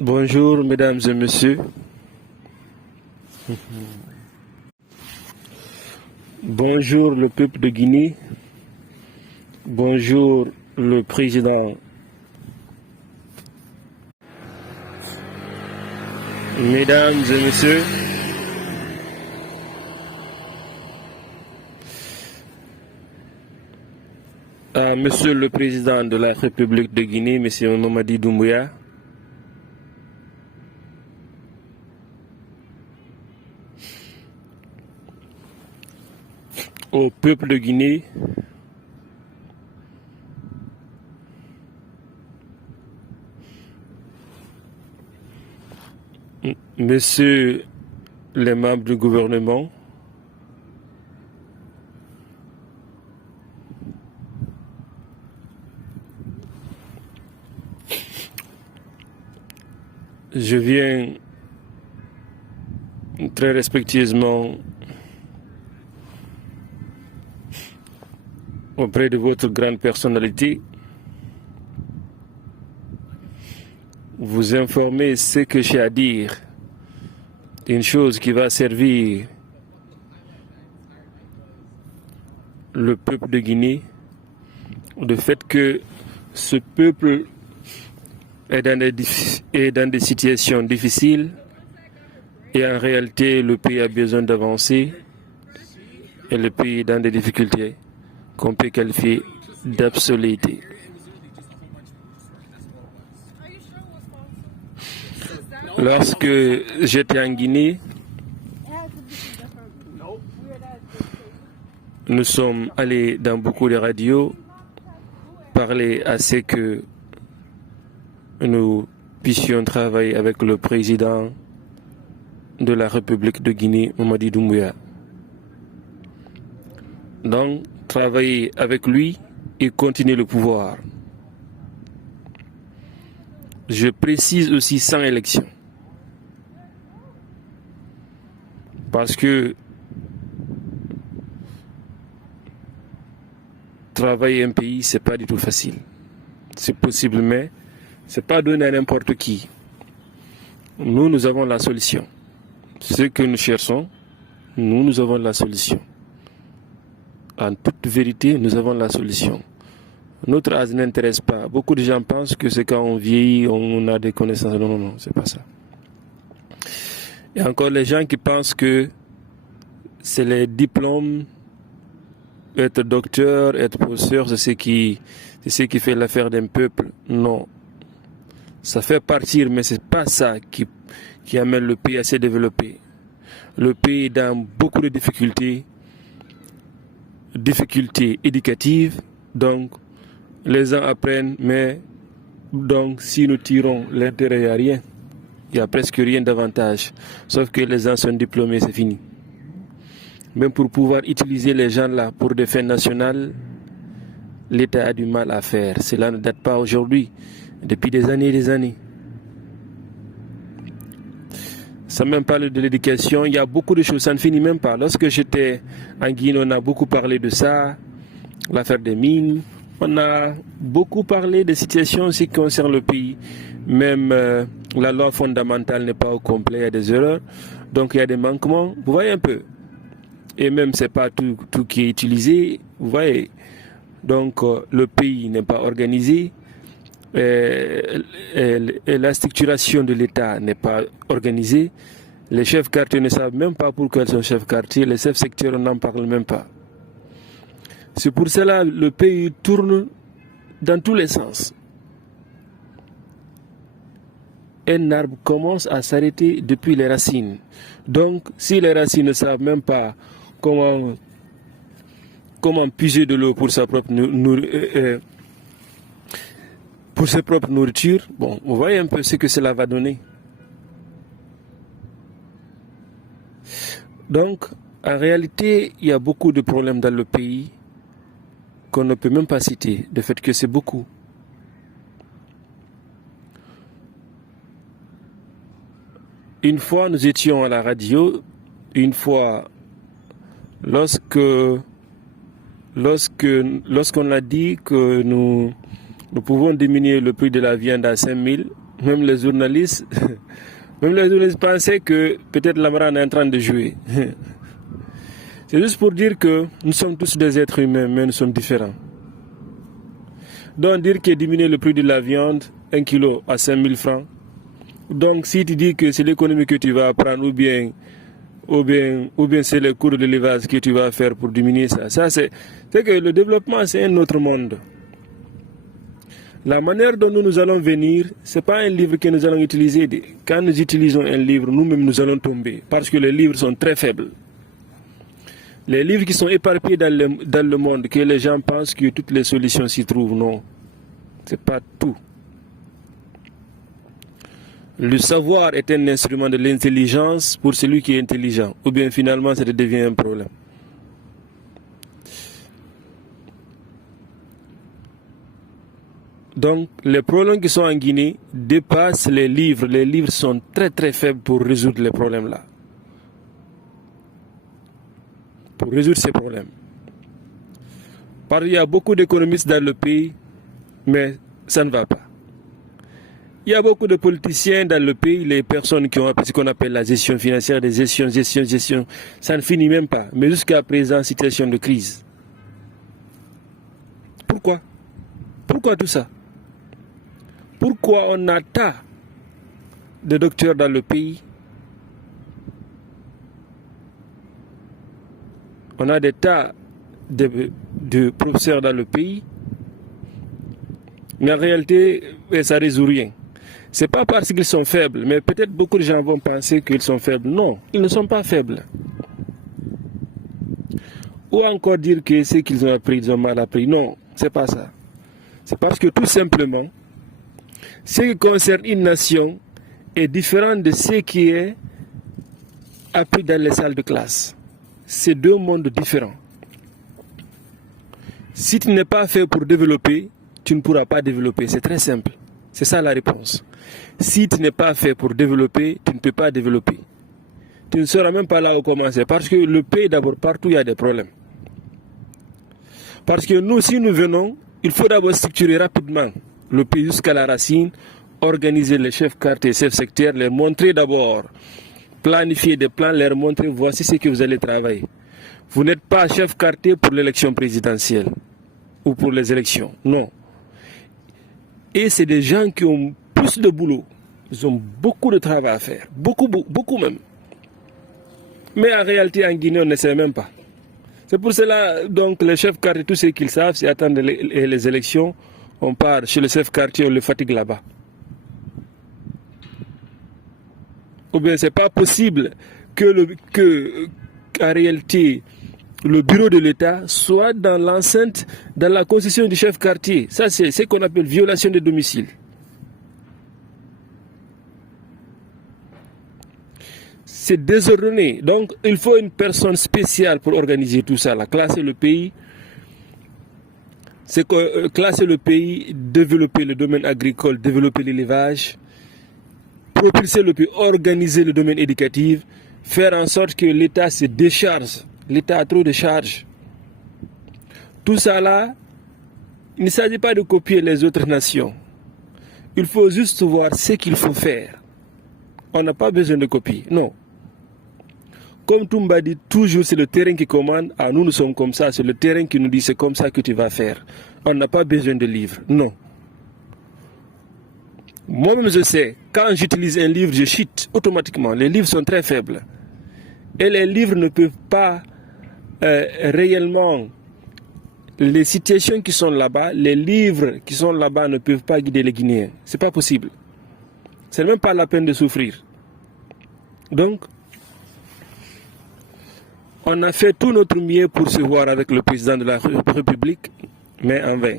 Bonjour mesdames et messieurs. Bonjour le peuple de Guinée. Bonjour le président. Mesdames et messieurs. Monsieur le président de la République de Guinée, monsieur Mamadi Doumbouya. Au peuple de Guinée, messieurs les membres du gouvernement, je viens très respectueusement auprès de votre grande personnalité vous informer ce que j'ai à dire, une chose qui va servir le peuple de Guinée, le fait que ce peuple est dans des situations difficiles et en réalité le pays a besoin d'avancer et le pays est dans des difficultés qu'on peut qualifier d'absoluité. Lorsque j'étais en Guinée, nous sommes allés dans beaucoup de radios parler à ce que nous puissions travailler avec le président de la République de Guinée, Mamadi Doumbouya. Donc, travailler avec lui et continuer le pouvoir. Je précise aussi sans élection. Parce que travailler un pays, ce n'est pas du tout facile. C'est possible, mais ce n'est pas donné à n'importe qui. Nous avons la solution. Ce que nous cherchons, nous avons la solution. En toute vérité, nous avons la solution. Notre âge n'intéresse pas. Beaucoup de gens pensent que c'est quand on vieillit, on a des connaissances. Non, non, non, c'est pas ça. Il y a encore les gens qui pensent que c'est les diplômes, être docteur, être professeur, c'est ce qui fait l'affaire d'un peuple. Non. Ça fait partir, mais c'est pas ça qui amène le pays à se développer. Le pays est dans beaucoup de difficultés éducatives, donc les gens apprennent, mais donc si nous tirons l'intérêt, il n'y a rien. Il n'y a presque rien d'avantage. Sauf que les gens sont diplômés, c'est fini. Même pour pouvoir utiliser les gens là pour des fins nationales, l'État a du mal à faire. Cela ne date pas aujourd'hui, depuis des années et des années. Sans même parler de l'éducation, il y a beaucoup de choses, ça ne finit même pas. Lorsque j'étais en Guinée, on a beaucoup parlé de ça, l'affaire des mines. On a beaucoup parlé des situations aussi qui concernent le pays. Même la loi fondamentale n'est pas au complet, il y a des erreurs. Donc il y a des manquements. Vous voyez un peu. Et même ce n'est pas tout qui est utilisé. Vous voyez. Donc le pays n'est pas organisé. Et la structuration de l'État n'est pas organisée. Les chefs quartiers ne savent même pas pourquoi ils sont chefs quartiers. Les chefs secteurs, on n'en parle même pas. C'est pour cela que le pays tourne dans tous les sens. Un arbre commence à s'arrêter depuis les racines. Donc, si les racines ne savent même pas comment puiser de l'eau pour sa propre nourriture, bon, vous voyez un peu ce que cela va donner. Donc, en réalité, il y a beaucoup de problèmes dans le pays qu'on ne peut même pas citer, de fait que c'est beaucoup. Une fois, nous étions à la radio, une fois, lorsqu'on a dit que nous pouvons diminuer le prix de la viande à 5 000, même les journalistes, même les journalistes pensaient que peut-être Lamran est en train de jouer. C'est juste pour dire que nous sommes tous des êtres humains, mais nous sommes différents. Donc dire que diminuer le prix de la viande, 1 kilo à 5 000 francs. Donc si tu dis que c'est l'économie que tu vas apprendre ou bien c'est le cours de l'élevage que tu vas faire pour diminuer ça. Ça c'est que le développement c'est un autre monde. La manière dont nous allons venir, ce n'est pas un livre que nous allons utiliser. Quand nous utilisons un livre, nous-mêmes nous allons tomber parce que les livres sont très faibles. Les livres qui sont éparpillés dans le monde, que les gens pensent que toutes les solutions s'y trouvent, non. Ce n'est pas tout. Le savoir est un instrument de l'intelligence pour celui qui est intelligent. Ou bien finalement, ça devient un problème. Donc, les problèmes qui sont en Guinée dépassent les livres. Les livres sont très très faibles pour résoudre les problèmes-là. Pour résoudre ces problèmes. Parce qu'il y a beaucoup d'économistes dans le pays, mais ça ne va pas. Il y a beaucoup de politiciens dans le pays, les personnes qui ont appris ce qu'on appelle la gestion financière, des gestion, ça ne finit même pas. Mais jusqu'à présent, situation de crise. Pourquoi? Pourquoi tout ça? Pourquoi on a tas de docteurs dans le pays? On a des tas de professeurs dans le pays, mais en réalité, ça ne résout rien. Ce n'est pas parce qu'ils sont faibles, mais peut-être beaucoup de gens vont penser qu'ils sont faibles. Non, ils ne sont pas faibles. Ou encore dire que ce qu'ils ont appris, ils ont mal appris. Non, ce n'est pas ça. C'est parce que tout simplement, ce qui concerne une nation est différent de ce qui est appris dans les salles de classe. C'est deux mondes différents. Si tu n'es pas fait pour développer, tu ne pourras pas développer. C'est très simple. C'est ça la réponse. Si tu n'es pas fait pour développer, tu ne peux pas développer. Tu ne seras même pas là où commencer. Parce que le pays, d'abord, partout, il y a des problèmes. Parce que nous, si nous venons, il faut d'abord structurer rapidement le pays jusqu'à la racine, organiser les chefs quartiers, chefs sectaires, les montrer d'abord, planifier des plans, leur montrer, voici ce que vous allez travailler. Vous n'êtes pas chef quartier pour l'élection présidentielle ou pour les élections, non. Et c'est des gens qui ont plus de boulot, ils ont beaucoup de travail à faire, beaucoup même. Mais en réalité, en Guinée, on ne sait même pas. C'est pour cela, donc, les chefs quartiers, tout ce qu'ils savent, c'est attendre les élections, on part chez le chef quartier, on le fatigue là-bas. Ou bien c'est pas possible en réalité, le bureau de l'État soit dans l'enceinte, dans la concession du chef quartier. Ça, c'est ce qu'on appelle violation de domicile. C'est désordonné. Donc, il faut une personne spéciale pour organiser tout ça, là, classer le pays. C'est classer le pays, développer le domaine agricole, développer l'élevage, propulser le pays, organiser le domaine éducatif, faire en sorte que l'État se décharge. L'État a trop de charges. Tout ça là, il ne s'agit pas de copier les autres nations. Il faut juste voir ce qu'il faut faire. On n'a pas besoin de copier, non. Comme Toumba dit, toujours c'est le terrain qui commande. Ah, nous sommes comme ça, c'est le terrain qui nous dit c'est comme ça que tu vas faire. On n'a pas besoin de livres, non. Moi-même je sais, quand j'utilise un livre, je chute automatiquement. Les livres sont très faibles. Et les livres ne peuvent pas réellement, les situations qui sont là-bas, les livres qui sont là-bas ne peuvent pas guider les Guinéens. Ce n'est pas possible. Ce n'est même pas la peine de souffrir. Donc, on a fait tout notre mieux pour se voir avec le président de la République, mais en vain.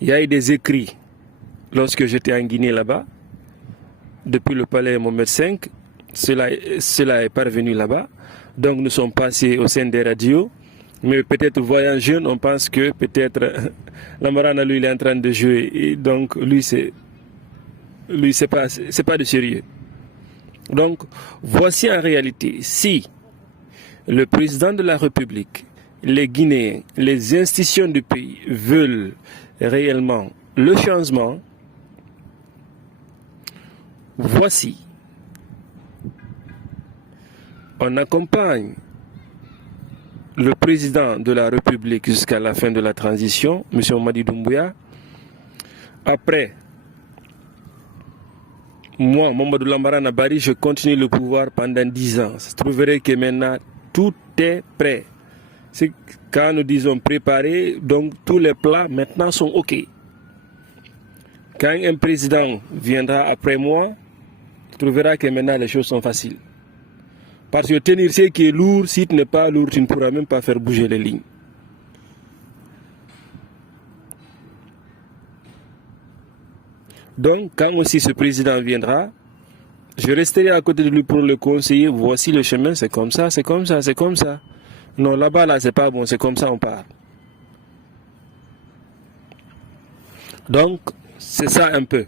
Il y a eu des écrits lorsque j'étais en Guinée là-bas, depuis le palais Mohamed V, cela est parvenu là-bas. Donc nous sommes passés au sein des radios, mais peut-être voyant jeune, on pense que peut-être Lamarana, lui, il est en train de jouer, et donc lui c'est pas de sérieux. Donc voici en réalité, si le président de la République, les Guinéens, les institutions du pays veulent réellement le changement, Voici, on accompagne le président de la République jusqu'à la fin de la transition, M. Mamadi Doumbouya. Après, moi, Mamadou Lamara Nabari, je continue le pouvoir pendant 10 ans. Vous trouverez que maintenant, tout est prêt. C'est quand nous disons préparé, donc tous les plats maintenant sont OK. Quand un président viendra après moi, tu trouveras que maintenant les choses sont faciles. Parce que tenir ce qui est lourd, si tu n'es pas lourd, tu ne pourras même pas faire bouger les lignes. Donc, quand aussi ce président viendra, je resterai à côté de lui pour le conseiller. Voici le chemin, c'est comme ça, c'est comme ça, c'est comme ça. Non, là-bas, là, c'est pas bon, c'est comme ça, on part. Donc, c'est ça un peu.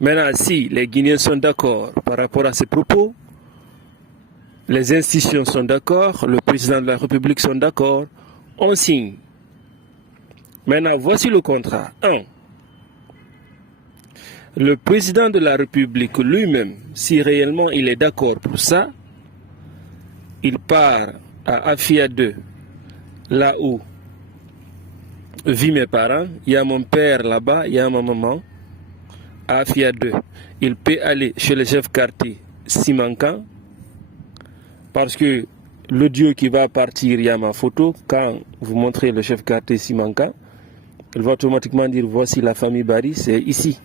Maintenant, si les Guinéens sont d'accord par rapport à ces propos, les institutions sont d'accord, le président de la République sont d'accord, on signe. Maintenant, voici le contrat. 1. Le président de la République lui-même, si réellement il est d'accord pour ça, il part à Afia 2, là où vivent mes parents. Il y a mon père là-bas, il y a ma maman. À Afia 2, il peut aller chez le chef quartier Simankan, parce que l'audio qui va partir, il y a ma photo. Quand vous montrez le chef quartier Simankan, il va automatiquement dire voici la famille Bari, c'est ici.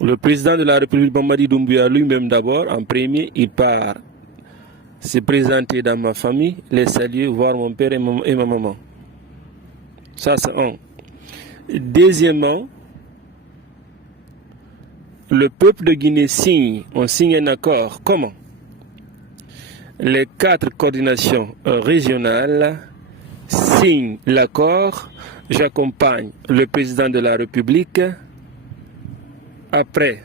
Le président de la République, Mamadi Doumbouya, lui-même d'abord, en premier, il part se présenter dans ma famille, les saluer, voir mon père et ma maman. Ça, c'est un. Deuxièmement, le peuple de Guinée signe, on signe un accord. Comment? Les 4 coordinations régionales signent l'accord. J'accompagne le président de la République. Après,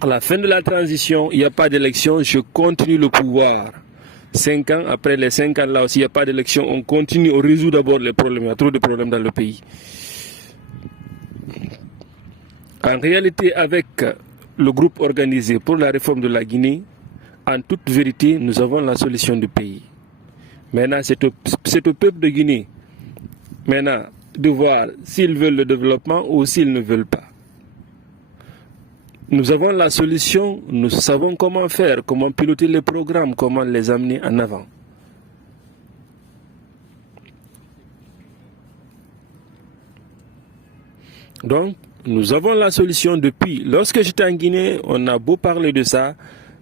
à la fin de la transition, il n'y a pas d'élection, je continue le pouvoir. 5 ans, après les 5 ans là aussi, il n'y a pas d'élection, on continue, on résout d'abord les problèmes. Il y a trop de problèmes dans le pays. En réalité, avec le groupe organisé pour la réforme de la Guinée, en toute vérité, nous avons la solution du pays. Maintenant, c'est au peuple de Guinée maintenant de voir s'ils veulent le développement ou s'ils ne veulent pas. Nous avons la solution, nous savons comment faire, comment piloter les programmes, comment les amener en avant. Donc, nous avons la solution depuis. Lorsque j'étais en Guinée, on a beau parler de ça,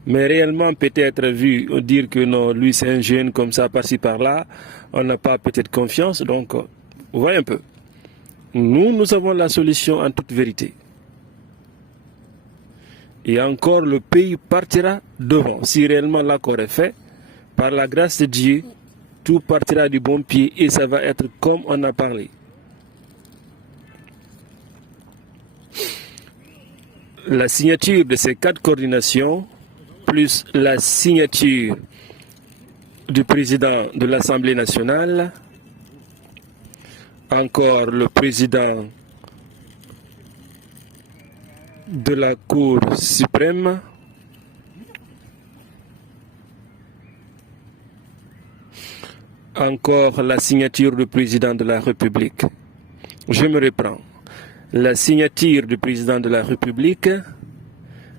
mais réellement peut-être vu dire que non, lui c'est un jeune comme ça, par-ci par-là, on n'a pas peut-être confiance. Donc, vous voyez un peu. Nous avons la solution en toute vérité. Et encore, le pays partira devant. Si réellement l'accord est fait, par la grâce de Dieu, tout partira du bon pied et ça va être comme on a parlé. La signature de ces 4 coordinations, plus la signature du président de l'Assemblée nationale, encore le président de la Cour suprême, encore la signature du président de la République. Je me reprends. La signature du président de la République,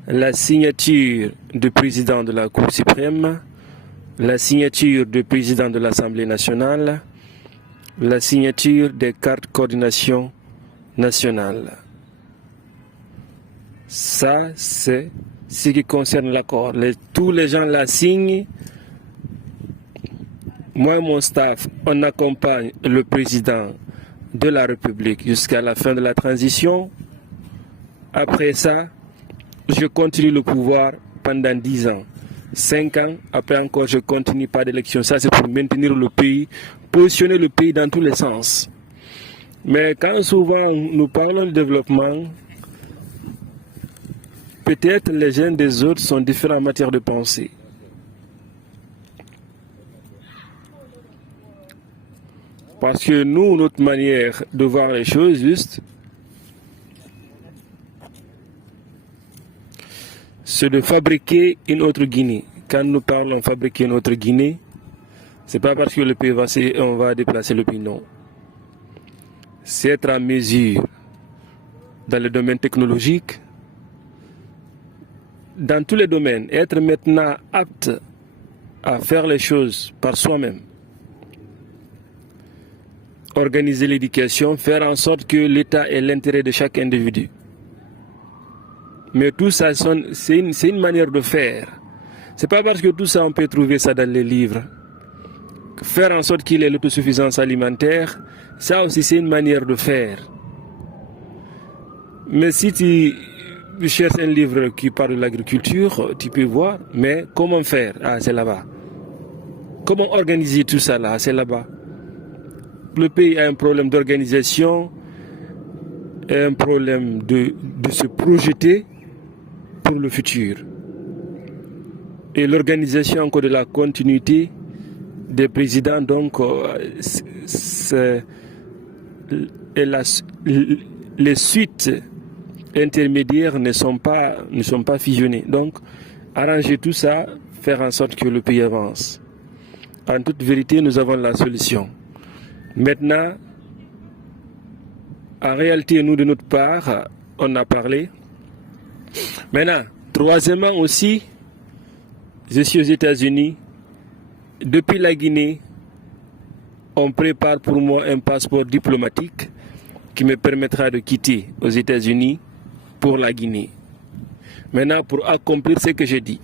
la signature du président de la Cour suprême, la signature du président de l'Assemblée nationale, la signature des cartes coordination nationale. Ça, c'est ce qui concerne l'accord. Tous les gens la signent. Moi et mon staff, on accompagne le président de la République jusqu'à la fin de la transition. Après ça, je continue le pouvoir pendant 10 ans. 5 ans, après encore, je continue pas d'élection. Ça, c'est pour maintenir le pays, positionner le pays dans tous les sens. Mais quand souvent nous parlons de développement, peut-être les uns des autres sont différents en matière de pensée. Parce que nous, notre manière de voir les choses, juste, c'est de fabriquer une autre Guinée. Quand nous parlons de fabriquer une autre Guinée, ce n'est pas parce que le pays on va déplacer le pays, non. C'est être en mesure, dans le domaine technologique, dans tous les domaines, être maintenant apte à faire les choses par soi-même. Organiser l'éducation, faire en sorte que l'État ait l'intérêt de chaque individu. Mais tout ça, c'est une manière de faire. Ce n'est pas parce que tout ça, on peut trouver ça dans les livres. Faire en sorte qu'il y ait l'autosuffisance alimentaire, ça aussi, c'est une manière de faire. Mais si tu cherches un livre qui parle de l'agriculture, tu peux voir, mais comment faire? Ah, c'est là-bas. Comment organiser tout ça là? C'est là-bas. Le pays a un problème d'organisation, un problème de se projeter pour le futur. Et l'organisation encore de la continuité des présidents, donc, les suites intermédiaires ne sont pas fusionnées. Donc, arranger tout ça, faire en sorte que le pays avance. En toute vérité, nous avons la solution. Maintenant, en réalité, nous, de notre part, on a parlé. Maintenant, troisièmement aussi, je suis aux États-Unis. Depuis la Guinée, on prépare pour moi un passeport diplomatique qui me permettra de quitter aux États-Unis pour la Guinée. Maintenant, pour accomplir ce que j'ai dit,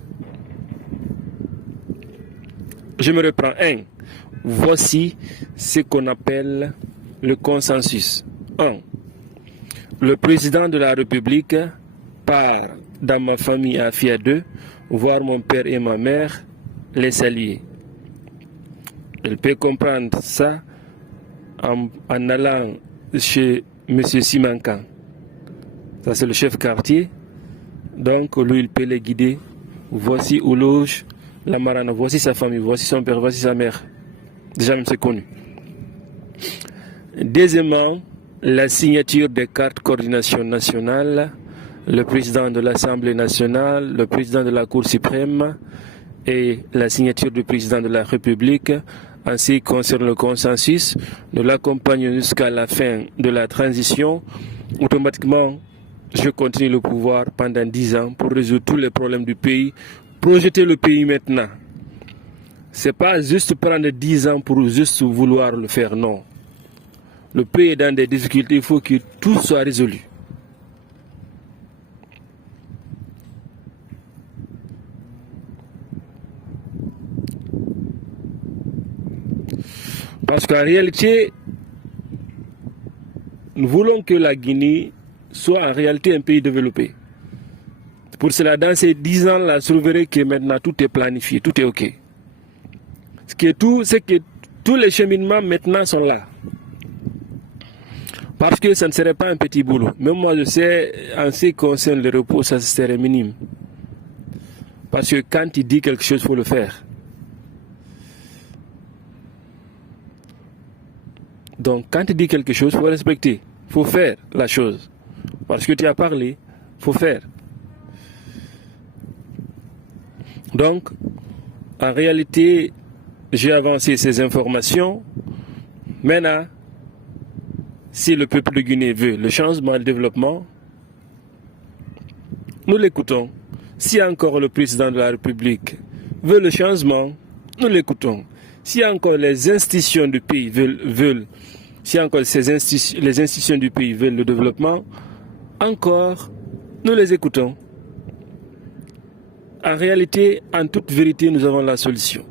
je me reprends. Voici ce qu'on appelle le consensus. 1. Le président de la République part dans ma famille à Fia 2, voir mon père et ma mère, les saluer. Il peut comprendre ça en allant chez M. Simankan. Ça, c'est le chef quartier. Donc, lui, il peut les guider. Voici où loge la Marana. Voici sa famille. Voici son père. Voici sa mère. Déjà, même c'est connu. Deuxièmement, la signature des cartes coordination nationale. Le président de l'Assemblée nationale, le président de la Cour suprême et la signature du président de la République. Ainsi concerne le consensus, nous l'accompagnons jusqu'à la fin de la transition. Automatiquement, je continue le pouvoir pendant 10 ans pour résoudre tous les problèmes du pays, projeter le pays maintenant. Ce n'est pas juste prendre 10 ans pour juste vouloir le faire, non. Le pays est dans des difficultés, il faut que tout soit résolu. Parce qu'en réalité, nous voulons que la Guinée soit en réalité un pays développé. Pour cela, dans ces 10 ans-là, vous verrez que maintenant tout est planifié, tout est OK. Ce qui est tout, c'est que tous les cheminements maintenant sont là. Parce que ça ne serait pas un petit boulot. Même moi, je sais, en ce qui concerne le repos, ça serait minime. Parce que quand il dit quelque chose, il faut le faire. Donc, quand tu dis quelque chose, il faut respecter. Il faut faire la chose. Parce que tu as parlé, il faut faire. Donc, en réalité, j'ai avancé ces informations. Maintenant, si le peuple de Guinée veut le changement, le développement, nous l'écoutons. Si encore le président de la République veut le changement, nous l'écoutons. Si encore les institutions du pays veulent si encore les institutions du pays veulent le développement, encore, nous les écoutons. En réalité, en toute vérité, nous avons la solution.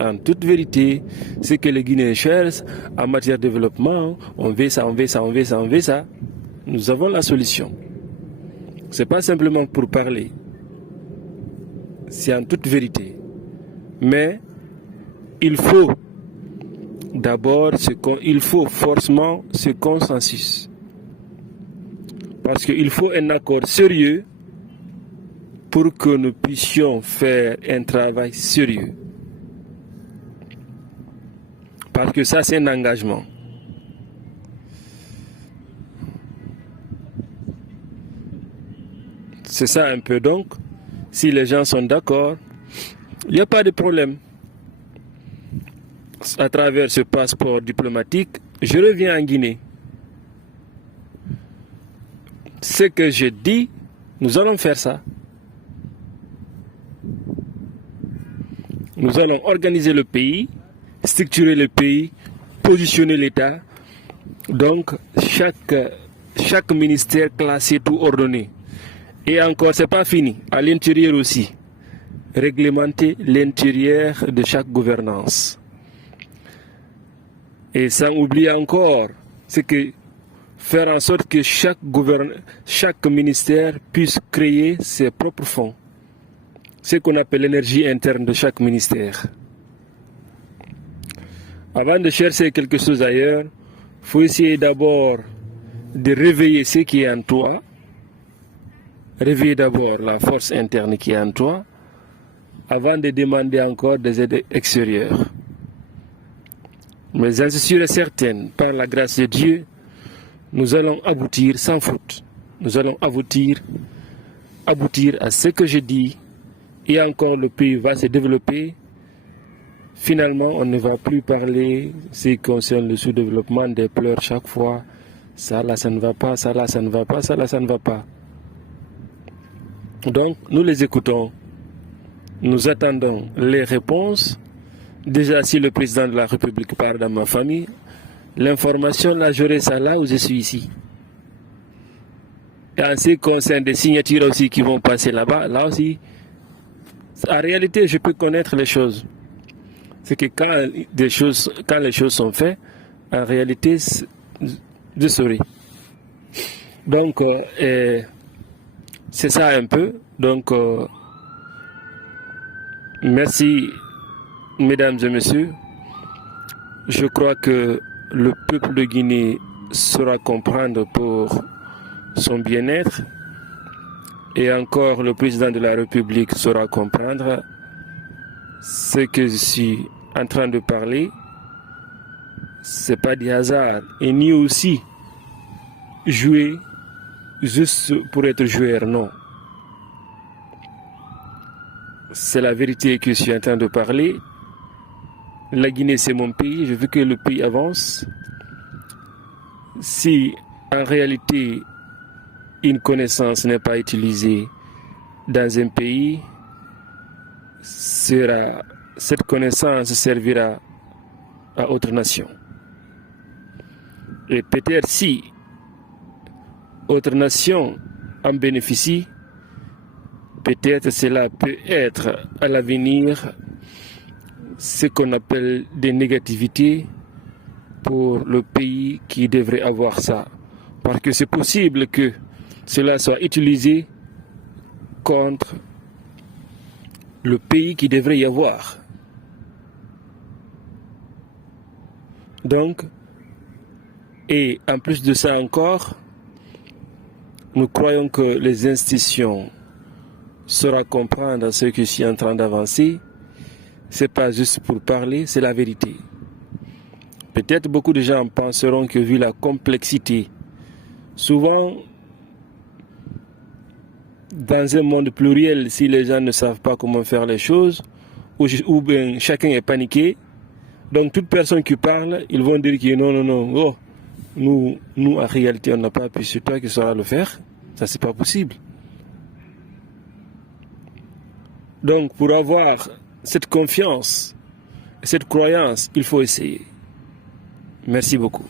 En toute vérité, ce que les Guinéens cherchent en matière de développement, on veut ça, on veut ça, on veut ça, on veut ça. Nous avons la solution. Ce n'est pas simplement pour parler. C'est en toute vérité. Mais il faut d'abord, il faut forcément ce consensus. Parce qu'il faut un accord sérieux pour que nous puissions faire un travail sérieux. Parce que ça, c'est un engagement. C'est ça un peu. Donc, si les gens sont d'accord, il n'y a pas de problème. À travers ce passeport diplomatique, je reviens en Guinée. Ce que je dis, nous allons faire ça. Nous allons organiser le pays, structurer le pays, positionner l'État. Donc, chaque ministère classé, tout ordonné. Et encore, ce n'est pas fini. À l'intérieur aussi, réglementer l'intérieur de chaque gouvernance. Et sans oublier encore, c'est que faire en sorte que chaque ministère puisse créer ses propres fonds. Ce qu'on appelle l'énergie interne de chaque ministère. Avant de chercher quelque chose ailleurs, il faut essayer d'abord de réveiller ce qui est en toi. Réveiller d'abord la force interne qui est en toi, avant de demander encore des aides extérieures. Mais j'en suis sûr et certain, par la grâce de Dieu, nous allons aboutir sans faute. Nous allons aboutir à ce que je dis, et encore le pays va se développer. Finalement, on ne va plus parler, ce qui concerne le sous-développement, des pleurs chaque fois. Ça là, ça ne va pas, ça là, ça ne va pas, ça là, ça ne va pas. Donc, nous les écoutons. Nous attendons les réponses. Déjà, si le président de la République parle dans ma famille, l'information, là, j'aurai ça là où je suis ici. Et en ce qui concerne des signatures aussi qui vont passer là-bas, là aussi, en réalité, je peux connaître les choses. C'est que quand les choses sont faites, en réalité, je saurai. Donc, c'est ça un peu. Donc, merci, mesdames et messieurs. Je crois que le peuple de Guinée saura comprendre pour son bien-être. Et encore, le président de la République saura comprendre ce que je suis en train de parler. Ce n'est pas du hasard. Et ni aussi jouer juste pour être joueur, non. C'est la vérité que je suis en train de parler. La Guinée, c'est mon pays. Je veux que le pays avance. Si en réalité une connaissance n'est pas utilisée dans un pays, cette connaissance servira à autre nation. Et peut-être si autre nation en bénéficie, peut-être cela peut être à l'avenir ce qu'on appelle des négativités pour le pays qui devrait avoir ça. Parce que c'est possible que cela soit utilisé contre le pays qui devrait y avoir. Donc, et en plus de ça encore, nous croyons que les institutions sauront comprendre ce que je suis en train d'avancer. Ce n'est pas juste pour parler, c'est la vérité. Peut-être beaucoup de gens penseront que vu la complexité, souvent, dans un monde pluriel, si les gens ne savent pas comment faire les choses, ou bien chacun est paniqué, donc toute personne qui parle, ils vont dire que non, nous en réalité on n'a pas appuyé sur toi qui saura le faire, ça c'est pas possible. Donc pour avoir cette confiance, cette croyance, il faut essayer. Merci beaucoup.